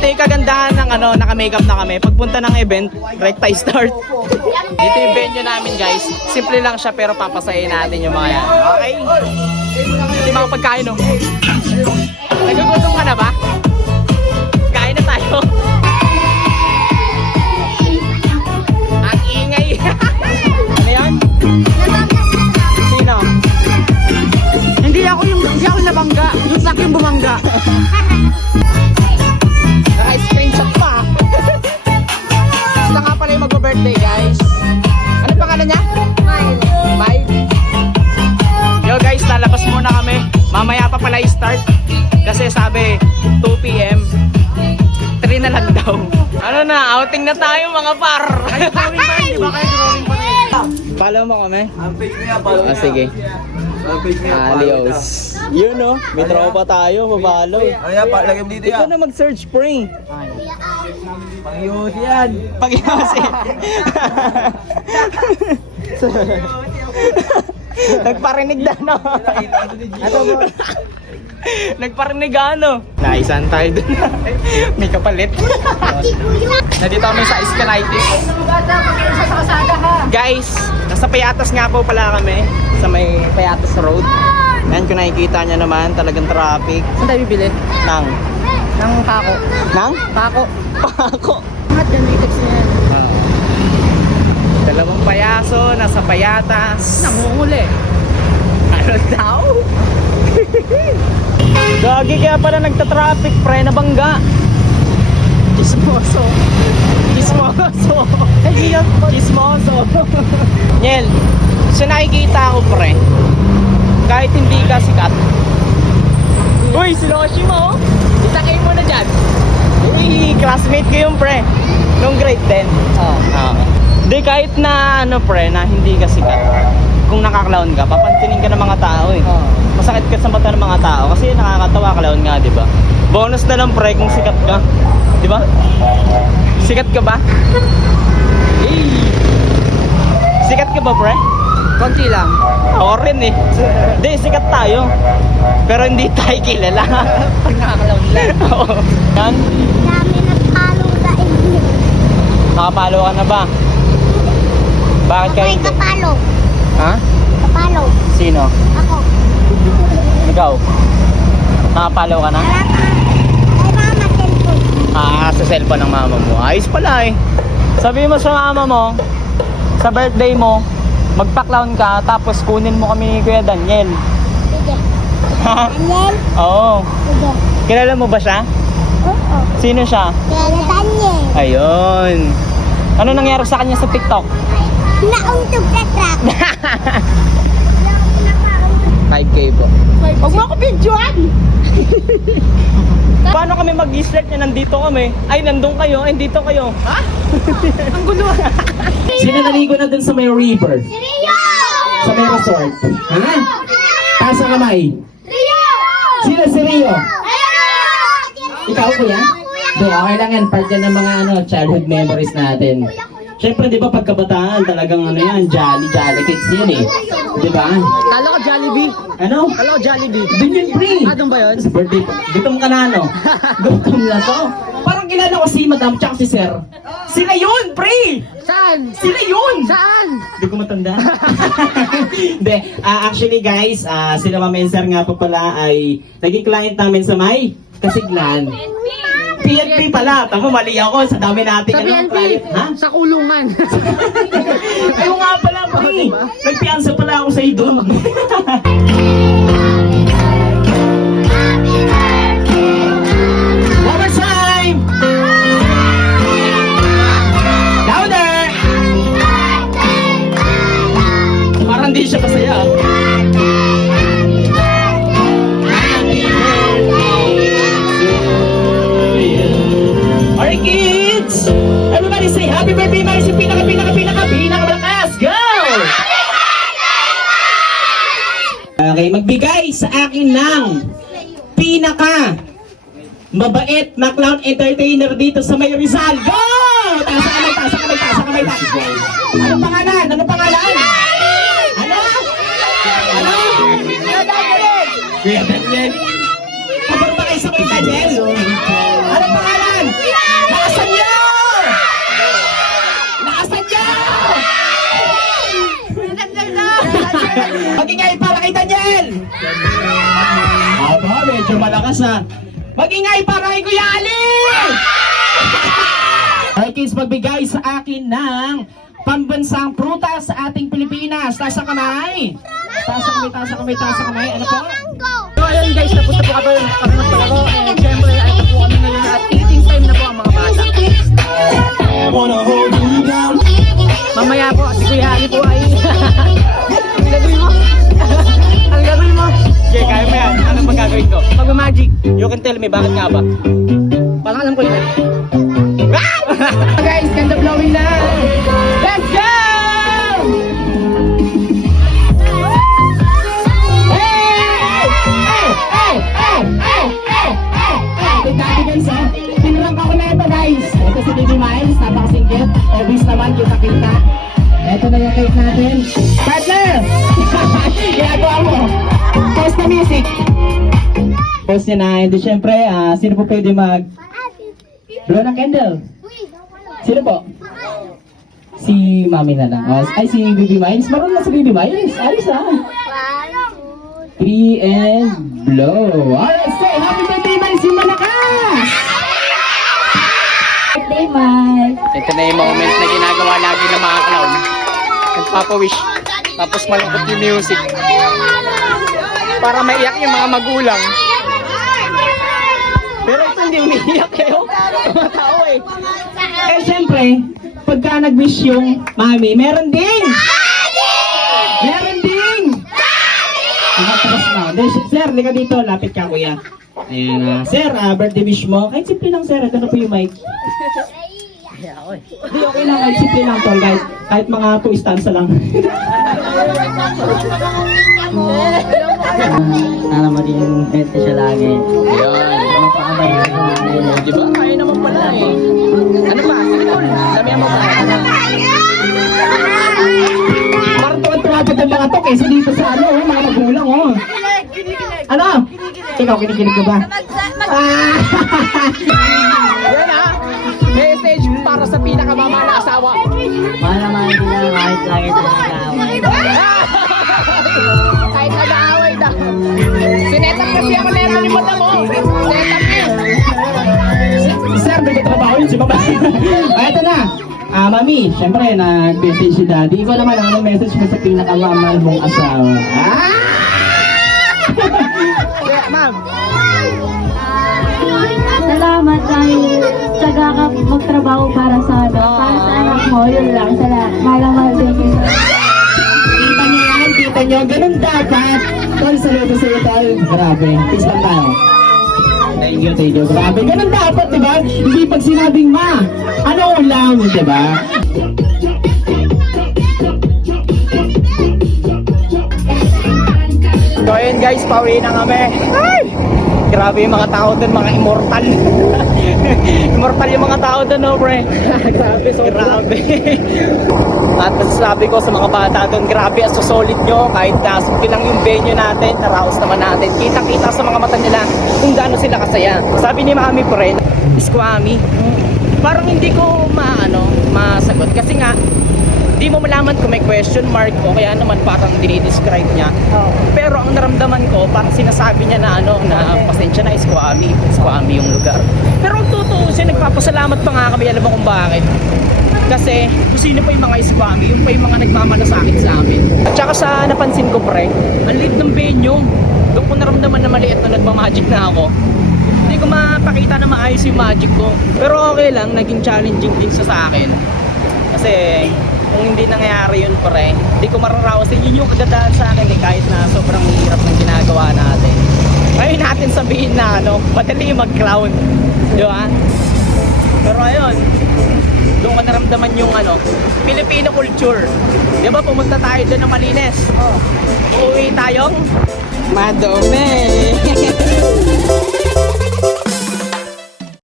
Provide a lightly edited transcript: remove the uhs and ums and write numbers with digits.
Ito yung kagandahan ng ano, naka-makeup na kami. Pagpunta ng event, recti start. Dito yung venue namin guys. Simple lang siya pero papasayin natin yung mga yan. Okay? Ito yung mga pagkain no. Nagugutom ka na ba? Kain na tayo. Ang ingay. Ano yan? Sino? Hindi ako nabangga. Yung sa akin bumangga. Naka-screenshot pa. Basta nga pala yung mag-birthday guys. Ano pangalan niya? Mile. Yo guys, lalabas muna kami. Mamaya pa pala i-start. Kasi sabi 2 PM 3 na lang daw. Ano na, outing na tayo mga par. Drawing pa rin, di ba? Kayo drawing pa rin. Follow mo kami? Ang page niya, follow niya. Sige. Ang page niya, follow niya. Alios. Yun no, may tropa tayo, mabalo. Ano yan, lagyan mo dito Ikaw yan. na mag-search pre. Pang-iwas yan. Pag-iwasin. Nagparinig na no. Nagparinig ano. Naisan tayo dun. May kapalit. Nandito kami sa Escalitis. Guys, nasa Payatas nga po pala kami. Sa may Payatas Road. Yan kung nakikita nyo naman, talagang traffic. Saan tayo bibili? Nang? Ng pako. Nang? Pako. Pako. Lahat yan, latex na yan. Dalawang payaso, nasa Payatas. Nangunguli. Ano daw? Gagi kaya pala nagta-traffic pre, nabangga. Chismoso. Chismoso. Chismoso. Nyel, so nakikita ko pre, kahit hindi ka sikat. Uy, siloshi mo. Itakay mo na dyan. Uy, classmate ko yung pre. Nung grade 10. Hindi, kahit na ano pre, na hindi ka sikat. Kung naka-clown ka, papantinin ka ng mga tao eh. Masakit ka sa mata ng mga tao kasi nakakatawa, clown nga, di ba? Bonus na lang pre kung sikat ka. Di ba? Sikat ka ba? Hey! Sikat ka ba pre? Konti lang. Ako rin eh. Hindi, sikat tayo. Pero hindi tayo kilala. Pag nakakalaw lang. Oo. Yan. Dami nagpalo sa inyo. Nakapalo ka na ba? Bakit kayo? May kapalo. Ha? Kapalo. Sino? Ako. Ikaw? Nakapalo ka na? Wala pa. Ay, mama, cellphone. Sa cellphone ng mama mo. Ayos pala eh. Sabi mo sa mama mo, sa birthday mo, magpa-clown ka, tapos kunin mo kami ni Kuya Daniel. Sige. Daniel? Oo. Sige. Kilala mo ba siya? Oo. Sino siya? Kaya Daniel. Ayun. Ano nangyari sa kanya sa TikTok? Nauntog sa truck. 5K po. Huwag mo ako videoan! Paano kami mag-start na nandito kami? Ay, nandun kayo. Ay, dito kayo. Ha? Ang gulo. Sino naligo na dun sa may river? Rio! Sa may resort? Ha? Taas ang kamay. Rio! Sino si Rio? Ayun! Ikaw kuya? Hindi, okay lang yan. Part yan ng mga childhood memories natin. Siyempre, di ba, pagkabataan, talagang yan, jolly kids yun eh. Di ba? Kala ko Jollibee. Ano? Kala ko Jollibee. Dun yun, pre. Doon ba yun? Sa birthday pa. Gutom ka na, no? Gutom na to. Parang kilala ko si Madam tsaka si Sir. Sila yun, pre! Saan? Sila yun! Saan? Hindi ko matanda. Hindi. Actually guys, sila Ma'am and Sir nga po pala ay naging client namin sa may Kasiglan. PNP pala. Tama, mali ako. Sa dami natin. Sa PNP. Client. Ha? Sa kulungan. Ayaw nga pala, pre. Nagpiansa pala ako sa iyo doon. One more time! Louder! Parang di siya masaya. Alright kids! Everybody say happy birthday, Maris! Yung pinakamalakas! Go! Okay, magbigay sa akin ng pinaka mabait na clown entertainer dito sa may Rizal. Go! Taas ang kamay, taas ang kamay, taas ang kamay, taas. Anong pangalan? Anong pangalan? Ano? Ano? Kuya Daniel. Kapag ba kayo sa Kuya Daniel? Anong pangalan? malakas ha. Mag-ingay para kay Kuya Ali! Alright kids, magbigay sa akin ng pambansang prutas sa ating Pilipinas. Taas ang kamay. Taas ang kamay, taas ang kamay, taas ang kamay. Ano po? So ayun guys, napunta po kami ng Palaro. And syempre, ay po kami ngayon at eating time na po ang mga bata. Mamaya po, si Kuya Ali po ay... Ang gagawin mo? Ang gagawin mo? Okay, kaya mo yan. Anong magagawin ko? Pag-magic, you can tell me bakit nga ba? Parang alam ko yun. Guys, ganda blowing na! Let's go! Dati guys ha, tinurang ako na ito guys. Ito si Baby Miles, napakasingkit. Obvious naman, kita-kita. Ito na yung cake natin. Partner! Ginagawa mo. Post na music. Post niya na. And syempre, sino po pwede blow ng candle? Sino po? Si Mami na lang. Ay, si Baby Miles. Marunong na si Baby Miles. Ayos ha. 3 and blow. Alright, say happy birthday, Miles, yung malakas! Birthday, Mike. Ito na yung moment na ginagawa lagi ng mga clown. Nagpapawish. Tapos malungkot yung music. Para maiyak yung mga magulang. Pero ito hindi umiiyak kayo. Mga tao eh. Eh, syempre, pagka nag-wish yung Mami, meron ding! Meron ding! Nakatras na. Sir, lika dito. Lapit ka, kuya. Ayan, sir, birthday wish mo. Kahit simple lang, sir. Ito na po yung mic. Hindi, okay lang. Kahit simple lang, tol. Kahit mga 2 stanza lang. Sana maging healthy siya lagi. Ayan. Diba? Kaya naman pala eh. Ano ba? Damihan mo pa. Parang tuwan-tuwapad ang mga to kaysa dito sa mga magulang, oh. Ano? Ikaw, kinikilig ka ba? Yan ha. Message para sa pinakamama na asawa. Mahal naman sila kahit lagi sila nag-aaway. Kahit nag-aaway na. Sinetap kasi ako na yung mata mo. Sinetap niya. Sir, may trabaho yun si Papa. Ito na. Mami, syempre, nag-birthday si Daddy. Ikaw naman, anong message mo sa pinakamamahal mong asawa? Ma'am. Salamat dahil tsaga ka magtrabaho para sa anak mo. Yun lang. Mahal din yun. Kita niyo yan, kita niyo. Ganun dapat. Tol, saludo sa'yo, tol. Grabe. Peace lang tayo. Thank you. Grabe. Ganun dapat, diba? Hindi pag sinabing ma. Ano ulam, diba? So ayun guys, pauwi na kami. Ay! Grabe yung mga tao doon, mga immortal. Immortal yung mga tao doon, no, pre? Grabe, so grabe. At sabi ko sa mga bata doon, grabe, so solid nyo. Kahit simple lang yung venue natin, naraos naman natin. Kitang-kita sa mga mata nila kung gaano sila kasaya. Sabi ni Mami, pre, Squami, parang hindi ko masagot. Kasi nga, di mo malaman kung may question mark o kaya naman parang dinidescribe niya. Pero ang naramdaman ko, parang sinasabi niya na na pasensya na, Squami yung lugar. Pero ang totoo, nagpapasalamat pa nga kami, alam mo kung bakit. Kasi kung sino pa yung mga Squami, yung pa yung mga nagmamalasakit sa amin. At saka sa napansin ko, pre, ang liit ng venue. Doon ko naramdaman na maliit na nagmamagic na ako. Hindi ko mapakita na maayos yung magic ko. Pero okay lang, naging challenging din sa akin. Kasi kung hindi nangyayari yun, pre, hindi ko mararaos yun yung kagandahan sa akin kahit na sobrang hirap ng ginagawa natin. Ngayon natin sabihin na madali mag-clown, di ba? Pero ayun, doon ko naramdaman yung Filipino culture. Di ba pumunta tayo doon ng Malines? Uuwi tayong madumi.